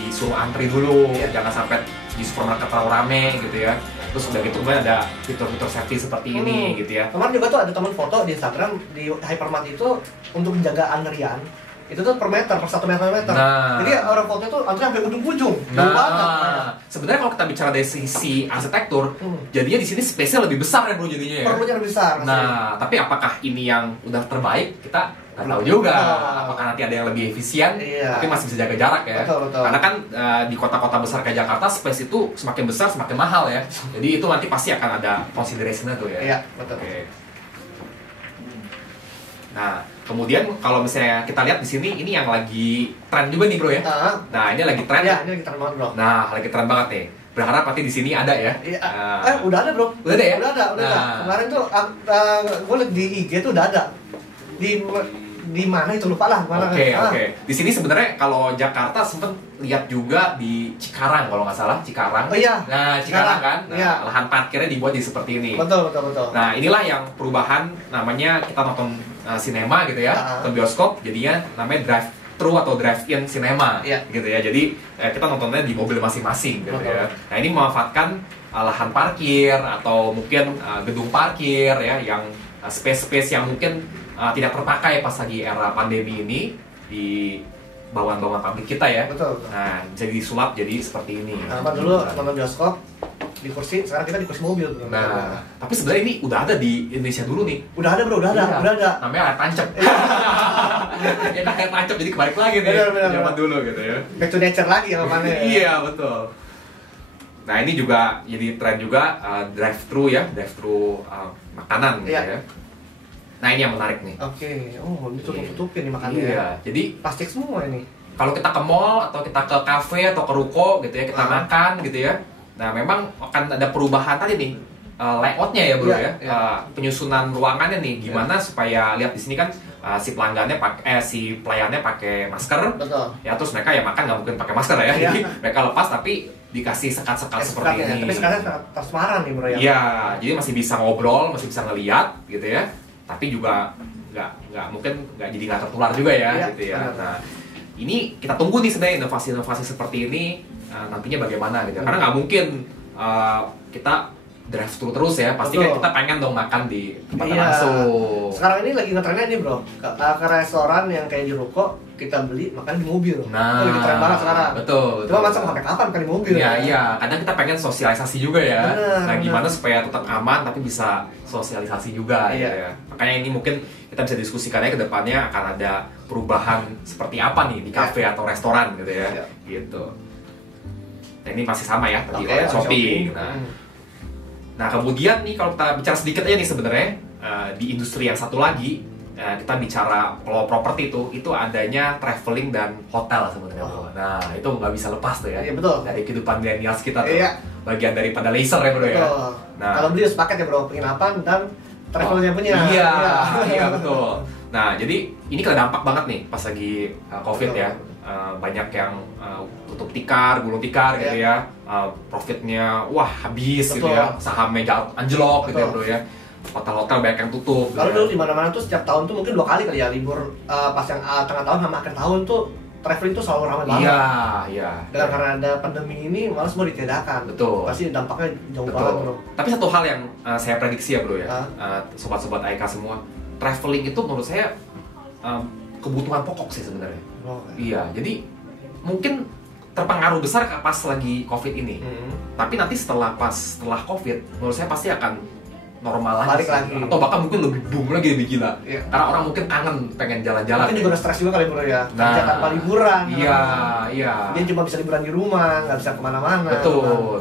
disuruh antri dulu, jangan sampai di supermarket terlalu rame gitu ya. Terus udah gitu kemudian ada fitur-fitur safety seperti ini gitu ya. Kemarin juga tuh ada teman foto di Instagram di Hypermart itu untuk menjaga antrian. Itu tuh per meter, per 1 meter. Nah. Jadi orang foto itu antrian sampai ujung-ujung. Nah, sebenarnya kalau kita bicara dari sisi arsitektur, jadinya di sini space-nya lebih besar ya bro jadinya ya. Perlunya lebih besar. Nah, tapi apakah ini yang udah terbaik? Kita nggak tahu juga. Apakah nanti ada yang lebih efisien, tapi masih bisa jaga jarak ya. Betul. Karena kan di kota-kota besar kayak Jakarta, space itu semakin besar semakin mahal ya. Jadi itu nanti pasti akan ada consideration-nya tuh ya. Iya, betul. Oke. Nah, kemudian kalau misalnya kita lihat di sini, ini yang lagi tren juga nih bro ya. Nah, ini lagi tren. Ya, ini lagi tren banget bro. Nah, lagi tren banget nih. Berharap nanti di sini ada ya. Iya. Udah ada bro. Udah ada ya? Udah ada. Kemarin tuh gue liat di IG tuh udah ada. Di mana itu lupa lah. Oke. Di sini sebenarnya kalau Jakarta sempet lihat juga di Cikarang kalau nggak salah, Cikarang. Oh iya. Nah, Cikarang kan. Nah, iya. lahan parkirnya dibuat di seperti ini. Betul. Nah, inilah yang perubahan namanya kita nonton sinema gitu ya, nonton bioskop, jadinya namanya drive-thru atau drive-in sinema, gitu ya. Jadi kita nontonnya di mobil masing-masing gitu ya. Nah, ini memanfaatkan lahan parkir atau mungkin gedung parkir ya, yang space-space yang mungkin tidak terpakai pas lagi era pandemi ini di bangunan-bangunan pabrik kita ya. Betul. Nah, bisa disulap jadi seperti ini. Nah, dulu nonton bioskop di kursi, sekarang kita di kursi mobil bro. Nah, tapi sebenarnya ini udah ada di Indonesia dulu nih. Udah ada bro, udah ada. Namanya air tancap. Ya kan air tancap jadi kebalik lagi nih. Zaman dulu gitu ya. Back to nature lagi mana ya. Iya, betul. Nah, ini juga jadi tren juga drive-thru ya, drive-thru makanan gitu ya. Nah, ini yang menarik nih. Oke. Oh, ini tutup-tutupin nih makannya. Iya, jadi plastik semua ini. Kalau kita ke mall atau kita ke kafe atau ke ruko gitu ya, kita makan gitu ya. Nah, memang akan ada perubahan tadi nih layoutnya ya bro ya. Penyusunan ruangannya nih, gimana supaya lihat di sini kan si pelanggannya si pelayannya pakai masker. Betul. Ya terus mereka ya makan nggak mungkin pakai masker ya. Jadi mereka lepas tapi dikasih sekat-sekat seperti ini. Tapi sekatnya transparan nih bro ya. Iya, jadi masih bisa ngobrol, masih bisa ngeliat gitu ya. Tapi juga nggak mungkin jadi nggak tertular juga ya, gitu ya. Nah, ini kita tunggu nih sebenarnya inovasi-inovasi seperti ini nantinya bagaimana gitu. Karena nggak mungkin kita drive-thru terus ya. Pasti kan kita pengen dong makan di tempat langsung. Sekarang ini lagi ngetrennya nih bro, ke restoran yang kayak di ruko kita beli makan di mobil. Nah, itu lagi tren banget sekarang. Betul. Cuma masa sampai kapan kan di mobil? Iya. Kadang kita pengen sosialisasi juga ya. Nah, gimana supaya tetap aman tapi bisa sosialisasi juga gitu ya. Makanya ini mungkin kita bisa diskusikannya ke depannya akan ada perubahan seperti apa nih di kafe atau restoran gitu ya. Gitu. Nah, ini masih sama ya tadi online shopping. Nah, kemudian nih kalau kita bicara sedikit aja nih sebenarnya di industri yang satu lagi kita bicara kalau properti itu adanya traveling dan hotel sebenarnya. Nah, itu nggak bisa lepas tuh ya. Iya, betul. Dari kehidupan milenials kita tuh. Iya. Bagian daripada leisure ya bro ya. Nah, kalau beli sepaket ya bro, penginapan dan travelnya punya. Iya betul. Nah, jadi ini kena dampak banget nih pas lagi COVID ya. Banyak yang tutup tikar, gulung tikar gitu ya. Profitnya wah habis gitu ya. Sahamnya anjlok gitu ya bro ya. Hotel-hotel banyak yang tutup. Kalau dulu di mana-mana tuh setiap tahun tuh mungkin 2 kali kali ya libur pas yang tengah tahun sama akhir tahun tuh traveling tuh selalu ramai banget. Iya. Dan karena ada pandemi ini malah semua ditiadakan. Betul. Pasti dampaknya jauh banget bro. Tapi satu hal yang saya prediksi ya bro ya, sobat-sobat AIK semua, traveling itu menurut saya kebutuhan pokok sih sebenarnya. Iya, jadi mungkin terpengaruh besar pas lagi COVID ini. Tapi nanti setelah COVID, menurut saya pasti akan normal balik lagi. Atau bahkan mungkin lebih boom lagi, lebih gila. Karena orang mungkin kangen pengen jalan-jalan. Mungkin juga udah stres juga kali bro ya. Kerja tanpa liburan. Iya. Dia cuma bisa liburan di rumah, nggak bisa kemana-mana.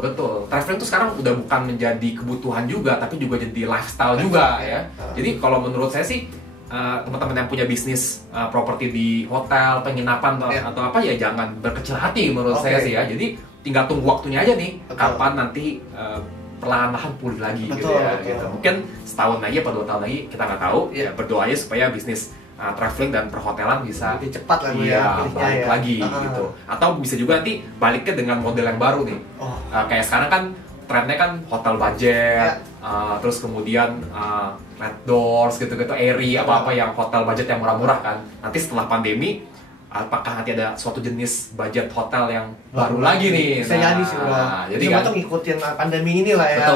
Betul. Traveling tuh sekarang udah bukan menjadi kebutuhan juga, tapi juga jadi lifestyle juga ya. Jadi kalau menurut saya sih teman-teman yang punya bisnis properti di hotel, penginapan atau apa ya jangan berkecil hati menurut saya sih ya. Jadi tinggal tunggu waktunya aja nih. Kapan nanti perlahan-lahan pulih lagi gitu ya. Gitu. Mungkin setahun lagi atau 2 tahun lagi kita nggak tahu. Ya berdoa aja supaya bisnis traveling dan perhotelan bisa lebih cepat lah balik lagi gitu. Atau bisa juga nanti baliknya dengan model yang baru nih. Kayak sekarang kan trennya kan hotel budget, terus kemudian Red Doors gitu-gitu, Airy apa-apa yang hotel budget yang murah-murah kan. Nanti setelah pandemi apakah nanti ada suatu jenis budget hotel yang baru lagi nih. Bisa jadi sih bro. Jadi cuma kan tuh ngikutin pandemi ini lah ya.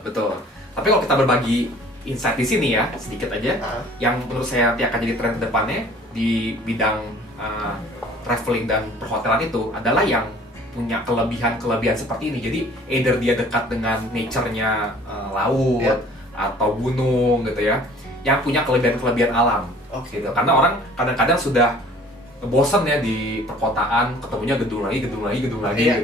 betul. Tapi kalau kita berbagi insight di sini ya, sedikit aja, yang menurut saya nanti akan jadi tren ke depannya di bidang traveling dan perhotelan itu adalah yang punya kelebihan seperti ini. Jadi either dia dekat dengan nature-nya laut atau gunung gitu ya, yang punya kelebihan alam. Gitu. Karena orang kadang-kadang sudah bosan ya di perkotaan, ketemunya gedung lagi gitu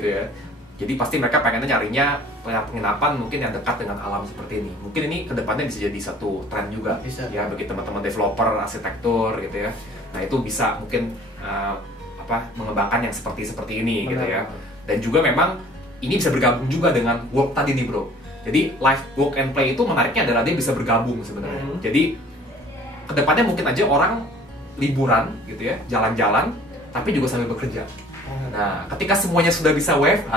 ya. Jadi pasti mereka pengennya nyarinya penginapan mungkin yang dekat dengan alam seperti ini. Mungkin ini kedepannya bisa jadi satu tren juga ya bagi teman-teman developer arsitektur gitu ya. Nah itu bisa mungkin mengembangkan yang seperti ini gitu ya. Dan juga memang ini bisa bergabung juga dengan work tadi nih bro. Jadi life, work and play itu menariknya adalah dia bisa bergabung sebenarnya. Jadi kedepannya mungkin aja orang liburan gitu ya, jalan-jalan, tapi juga sambil bekerja. Nah, ketika semuanya sudah bisa WFH,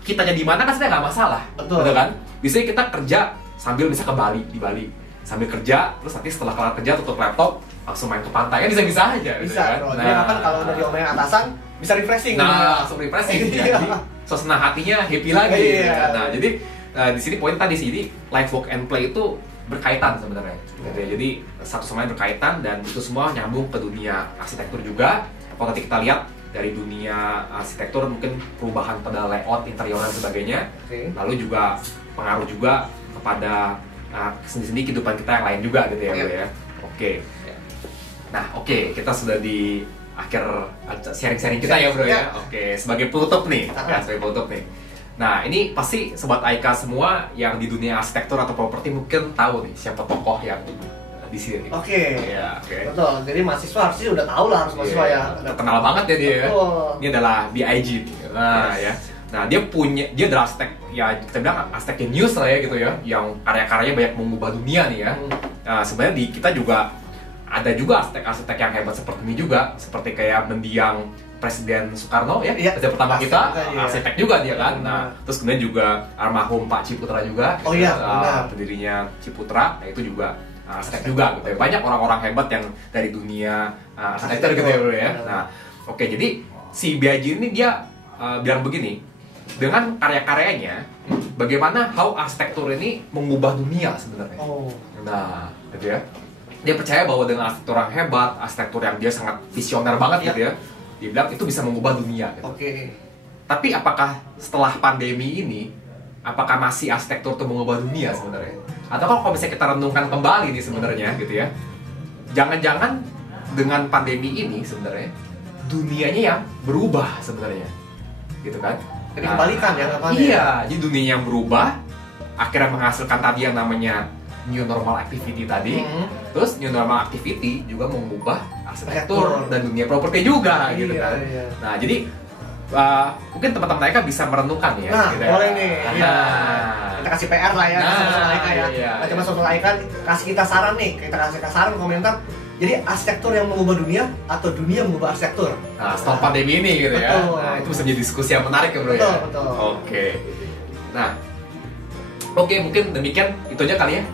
kitanya di mana kan sebenarnya nggak masalah, betul kan? Biasanya kita kerja sambil bisa ke Bali, di Bali, sambil kerja, terus nanti setelah kelar kerja tutup laptop, langsung main ke pantai, kan bisa aja. Bisa, kan? bro. Jadi kan kalau udah diomelin atasan, bisa refreshing. Nah, langsung refreshing. Jadi suasana hatinya happy lagi. Nah, jadi di sini poin tadi sih, jadi life, work and play itu berkaitan sebenarnya. Gitu ya. Jadi satu sama lain berkaitan dan itu semua nyambung ke dunia arsitektur juga. Kalau nanti kita lihat dari dunia arsitektur mungkin perubahan pada layout interior dan sebagainya. Lalu juga pengaruh juga kepada sendi-sendi kehidupan kita yang lain juga gitu ya, bro ya. Nah, kita sudah di akhir sharing-sharing kita ya, bro ya. Sebagai penutup nih. Nah, ini pasti Sobat Aika semua yang di dunia arsitektur atau properti mungkin tahu nih siapa tokoh yang di sini. Betul. Jadi mahasiswa harusnya udah tahu lah, harus mahasiswa ya. Terkenal banget ya dia. Ini adalah BIG. Nah, ya. Nah, dia adalah arsitek ya, kita bilang arsitek genius lah ya gitu ya, yang karya-karyanya banyak mengubah dunia nih ya. Nah, sebenarnya di kita juga ada juga arsitek-arsitek yang hebat seperti ini juga, seperti kayak mendiang Presiden Soekarno ya, presiden pertama kita, arsitek juga dia kan. Nah, terus kemudian juga almarhum Pak Ciputra juga, pendirinya Ciputra, nah itu juga arsitek juga gitu ya. Banyak orang-orang hebat yang dari dunia arsitektur gitu ya bro ya. Nah, jadi si Biaggi ini dia bilang begini, dengan karya-karyanya, bagaimana how arsitektur ini mengubah dunia sebenarnya. Nah, gitu ya. Dia percaya bahwa dengan arsitektur yang hebat, arsitektur yang dia sangat visioner banget gitu ya, dia bilang itu bisa mengubah dunia gitu. Tapi apakah setelah pandemi ini, apakah masih arsitektur itu mengubah dunia sebenarnya? Atau kalau misalnya kita renungkan kembali nih sebenarnya gitu ya, jangan-jangan dengan pandemi ini sebenarnya dunianya yang berubah sebenarnya, gitu kan? Jadi kebalikan ya, Iya, jadi dunia yang berubah akhirnya menghasilkan tadi yang namanya new normal activity tadi. Terus new normal activity juga mengubah arsitektur dan dunia properti juga gitu kan. Nah, jadi mungkin teman-teman mereka bisa merenungkan ya. Nah, gitu boleh nih. Kita kasih PR lah ya, Macam-macam Sobat Aika kasih kita saran nih, kita kasih saran komentar. Jadi arsitektur yang mengubah dunia atau dunia mengubah arsitektur? Nah, setelah pandemi ini gitu ya. Nah, itu bisa jadi diskusi yang menarik ya bro ya. Betul. Nah, mungkin demikian itu aja kali ya.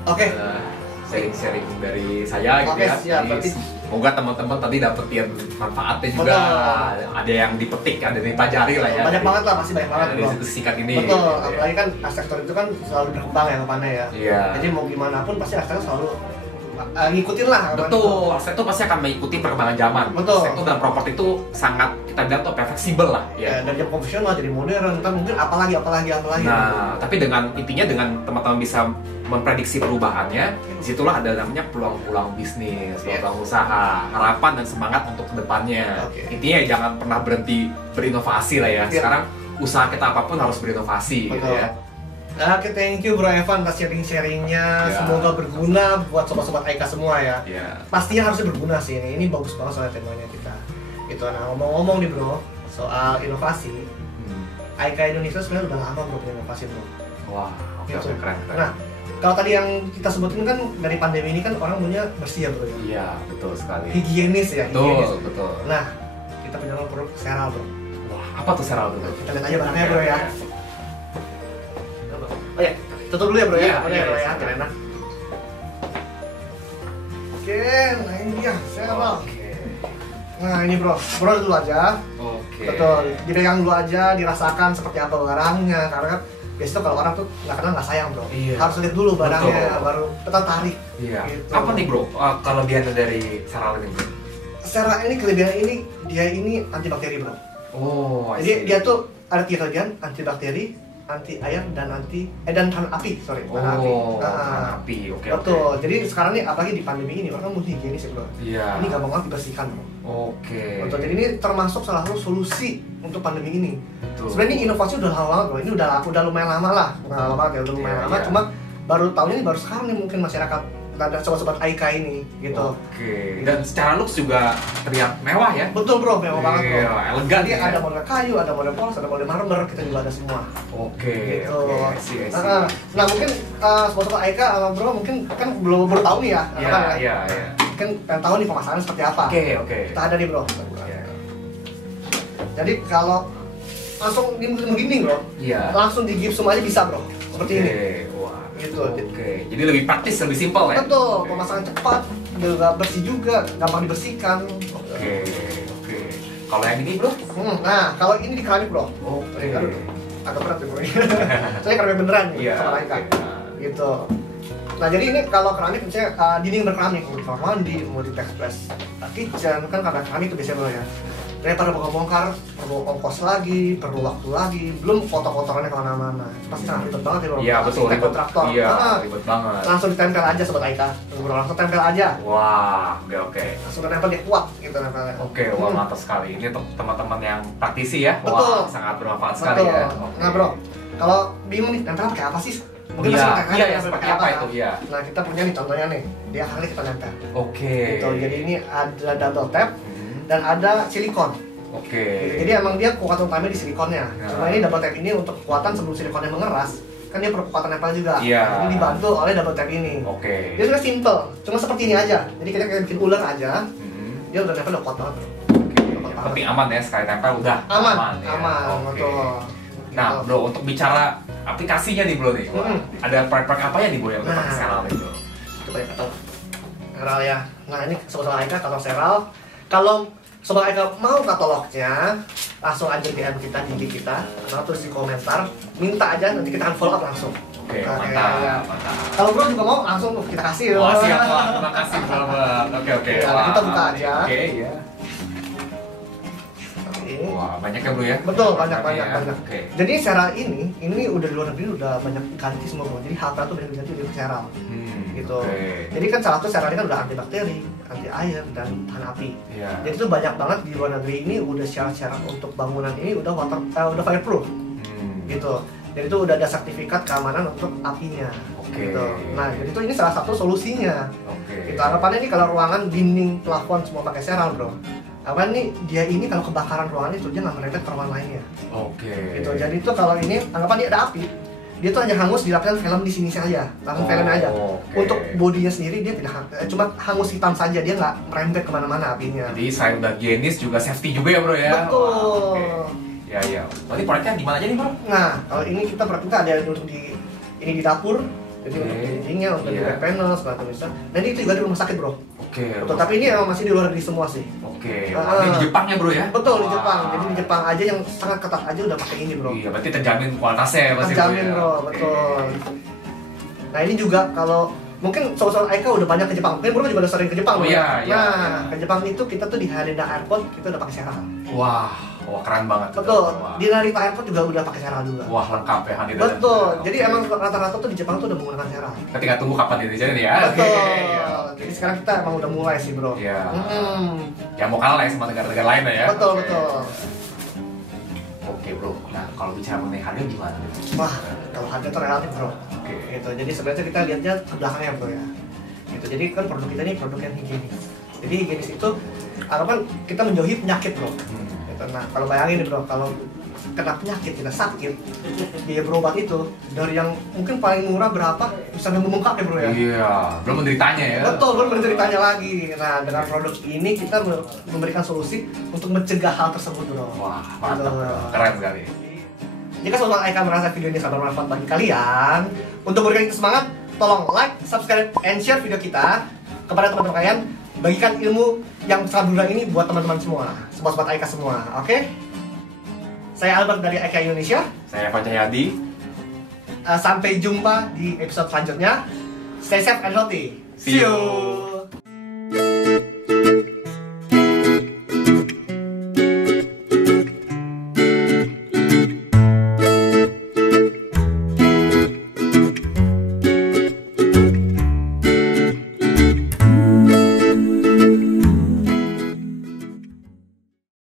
Sharing-sharing dari saya gitu ya. Jadi, semoga teman-teman tadi dapetin manfaatnya juga. Ada yang dipetik, ada yang dipelajari lah ya. Banyak banget lah, pasti banyak banget. Dari situ singkat ini. Betul, apalagi kan arsitektur itu kan selalu berkembang ya kepannya ya. Jadi mau gimana pun pasti arsitektur selalu ngikutin lah. Betul, arsitektur pasti akan mengikuti perkembangan zaman. Arsitektur dan properti itu sangat, kita bilang tuh fleksibel lah ya. Dari yang konvensional jadi modern, kan mungkin apalagi. Nah, tapi dengan intinya dengan teman-teman bisa memprediksi perubahannya, disitulah ada namanya peluang-peluang bisnis, peluang usaha, harapan dan semangat untuk kedepannya. Intinya jangan pernah berhenti berinovasi lah ya. Sekarang usaha kita apapun harus berinovasi gitu ya. Thank you Bro Evan atas sharing-sharingnya. Semoga berguna buat sobat-sobat Aika semua ya. Pastinya harusnya berguna sih ini. Ini bagus banget soalnya temanya kita. Itu ngomong-ngomong nih bro, soal inovasi. Aika Indonesia sebenarnya udah lama bro berinovasi bro. Keren. Nah, kalau tadi yang kita sebutin kan dari pandemi ini kan orang punya bersih ya bro ya. Iya, betul sekali. Higienis ya. Betul. Nah, kita punya produk Seral bro. Wah, apa tuh Seral tuh? Kita lihat aja barangnya bro ya. Tutup dulu ya bro ya. Bro ya, biar enak. Nah ini dia Seral. Nah ini bro dulu aja. Oke. Betul, dipegang dulu aja, dirasakan seperti apa barangnya. Karena kan biasanya kalau orang tuh nggak kenal nggak sayang bro. Iya. Harus lihat dulu barangnya, Betul. baru tertarik. Iya. Gitu. Apa nih bro kelebihannya dari Seral ini bro? Secara ini kelebihan ini dia ini antibakteri bro. Oh, I Jadi see. dia tuh ada 3 kelebihan, antibakteri, anti air dan dan tahan api, sorry, tahan api. Oh, Ah, tahan api. Oke. betul. Oke. Jadi sekarang nih apalagi di pandemi ini orang kan multi higienis ya bro. Iya. Ini gampang banget dibersihkan bro. Oke. Betul. Jadi ini termasuk salah satu solusi untuk pandemi ini. Betul. Sebenarnya ini inovasi udah lama banget bro. Ini udah lumayan lama lah, bukan lama banget ya, udah lumayan Iya, lama. iya. Cuma baru tahunnya ini baru sekarang nih mungkin masyarakat ada sobat-sobat Aika ini gitu. Oke. Dan secara looks juga terlihat mewah ya. Betul bro, mewah banget bro. Iya, elegan Jadi ya. ada model kayu, ada model polos, ada model marmer, kita juga ada semua. Oke. Gitu. Oke. I see, I see. Nah mungkin sobat-sobat Aika sama bro mungkin kan belum tahu nih ya. Iya, kan, iya, iya. Mungkin pengen tahu nih pemasaran seperti apa. Oke, oke. Kita ada nih bro. Iya. Jadi kalau langsung begini bro, Iya. langsung di gipsum aja bisa bro, seperti ini. Wah. Gitu. Oke. Jadi lebih praktis, lebih simpel ya. Betul, Oke. pemasangan cepat, juga bersih juga, gampang dibersihkan. Oke. Oke. Kalau yang ini bro? Nah, kalau ini di keramik bro, Oke. Aduh, agak berat ya bro. Soalnya keramik beneran nih, Iya. sama Aika. Oke. Gitu. Nah jadi ini kalau keramik misalnya dinding berkeramik, mau di kamar mandi, mau di Texpress kitchen, kan karena keramik itu biasanya bro ya. Daripada bongkar-bongkar, perlu ongkos lagi, perlu waktu lagi, belum kotor-kotorannya kemana-mana. Pasti sangat ribet banget ya bro. Iya betul. Arsitek kontraktor. Iya. Ah, Ribet banget. langsung ditempel aja sobat Aika. Bro, langsung tempel aja. Wah. Oke. Oke. Langsung tempel dia kuat gitu tempelnya. Oke, wah mantap sekali. Ini untuk teman-teman yang praktisi ya. Betul. Wah, sangat bermanfaat sekali Betul. ya. Oke. Nah bro, kalau bingung nih tempel pakai apa sih? Mungkin Iya, masih pakai iya, karet, ya, seperti apa itu? Iya. Nah kita punya nih contohnya nih, dia kali kita nempel. Oke. Gitu. Jadi ini ada double tap Hmm, dan ada silikon. Oke. Gitu. Jadi emang dia kekuatan utamanya di silikonnya. Ya. Cuma ini double tap ini untuk kekuatan sebelum silikonnya mengeras, kan dia perlu kekuatan nempel juga. Iya. Jadi dibantu oleh double tap ini. Oke. Dia sudah simple, cuma seperti ini aja. Jadi kita kayak bikin ular aja, Hmm, dia udah nempel udah kuat banget. Oke. Yang penting aman ya, sekali tempel udah Aman, ya. aman, Oke. betul. Nah, Gitu. bro, untuk bicara aplikasinya nih bro nih, wah, ada proyek-proyek apa ya nih bro yang udah pakai Nah. Seral nih bro? Coba ya katalog Seral ya. Nah ini sobat Aika katalog Seral. Kalau sobat Aika mau katalognya, langsung aja DM kita di IG kita atau tulis di komentar. Minta aja nanti kita akan follow up langsung. Oke, Nah, mantap, ya. mantap. Kalau bro juga mau langsung kita kasih. Wah, siap, wah, terima kasih banget. Oke, oke. Ya, Wah, kita buka aja. Oke, ya. Seperti ini. Wah, banyak ya bro ya? Betul, banyak Makanya banyak ya. banyak. Oke. Jadi Seral ini udah di luar negeri udah banyak ganti semua bro. Jadi HP tuh banyak diganti dengan Seral. Gitu. Oke. Jadi kan salah satu Seral ini kan udah antibakteri, anti air dan tahan api. Iya. Jadi tuh banyak banget di luar negeri ini udah syarat-syarat untuk bangunan ini udah udah fireproof gitu. Jadi itu udah ada sertifikat keamanan untuk apinya. Oke. Gitu. Nah, jadi itu ini salah satu solusinya. Oke. Gitu. Harapannya nih kalau ruangan dinding plafon semua pakai Seral, bro. Apa nih dia ini kalau kebakaran ruangan itu dia nggak merembet ke ruangan lainnya. Oke. Gitu. Jadi itu kalau ini anggapan dia ada api, dia tuh hanya hangus dilapisi film di sini saja, langsung film aja. Oke. Untuk bodinya sendiri dia tidak cuma hangus hitam saja, dia nggak merembet kemana-mana apinya. Jadi selain udah higienis juga safety juga ya bro ya? Betul. Wah, oke. Ya ya. Berarti proyeknya di mana aja nih bro? Nah, kalau ini kita ada untuk di dapur, jadi Oke. untuk di dindingnya, untuk di Iya. back panel, segala macam. Dan itu juga di rumah sakit bro. Oke. Betul, tapi ini emang masih di luar negeri semua sih. Oke. Ah. Wah, ini di Jepang ya bro ya? Betul di Wah. Jepang. Jadi di Jepang aja yang sangat ketat aja udah pakai ini bro. Iya, berarti terjamin kualitasnya ya pasti Terjamin ya? bro, Oke. betul. Nah ini juga kalau mungkin sobat-sobat Aika udah banyak ke Jepang. Mungkin bro juga udah sering ke Jepang. Oh, bro. iya, iya, Nah iya. ke Jepang itu kita tuh di Haneda Airport kita udah pakai Seral. Wah, wah keren banget. Betul. Wah. Di Narita Airport juga udah pakai Seral juga. Wah lengkap ya Haneda. Betul. Oke. Jadi emang rata-rata tuh di Jepang tuh udah menggunakan Seral. Ketika tunggu kapan itu jadi ya? Betul. Oke, iya, oke. Jadi sekarang kita emang udah mulai sih bro. Iya. Mm-mm. Ya mau kalah lah ya sama negara-negara lain lah ya. Betul Oke. betul. Oke bro. Nah kalau bicara mengenai harga gimana? Wah kalau harga tuh relatif bro. Oke. Gitu. Jadi sebenarnya kita lihatnya ke belakangnya bro ya. Gitu. Jadi kan produk kita ini produk yang higienis. Jadi higienis itu harapan kita menjauhi penyakit bro. Gitu. Nah kalau bayangin nih bro, kalau kena penyakit kita sakit, biaya berobat itu dari yang mungkin paling murah berapa bisa membengkak ya bro ya. Iya. Belum menderitanya ya. Betul, baru berceritanya lagi. Nah, dengan produk ini kita memberikan solusi untuk mencegah hal tersebut, bro. Wah mantap. Betul. Bro. Keren sekali. Jika sobat Aika merasa video ini sangat bermanfaat bagi kalian, untuk memberikan kita semangat, tolong like, subscribe, and share video kita kepada teman-teman kalian bagikan ilmu yang sangat berguna ini buat teman-teman semua, sobat-sobat Aika semua. Oke? Saya Albert dari Aika Indonesia. Saya Evan Cahyadi. Sampai jumpa di episode selanjutnya. Stay safe and healthy. See you.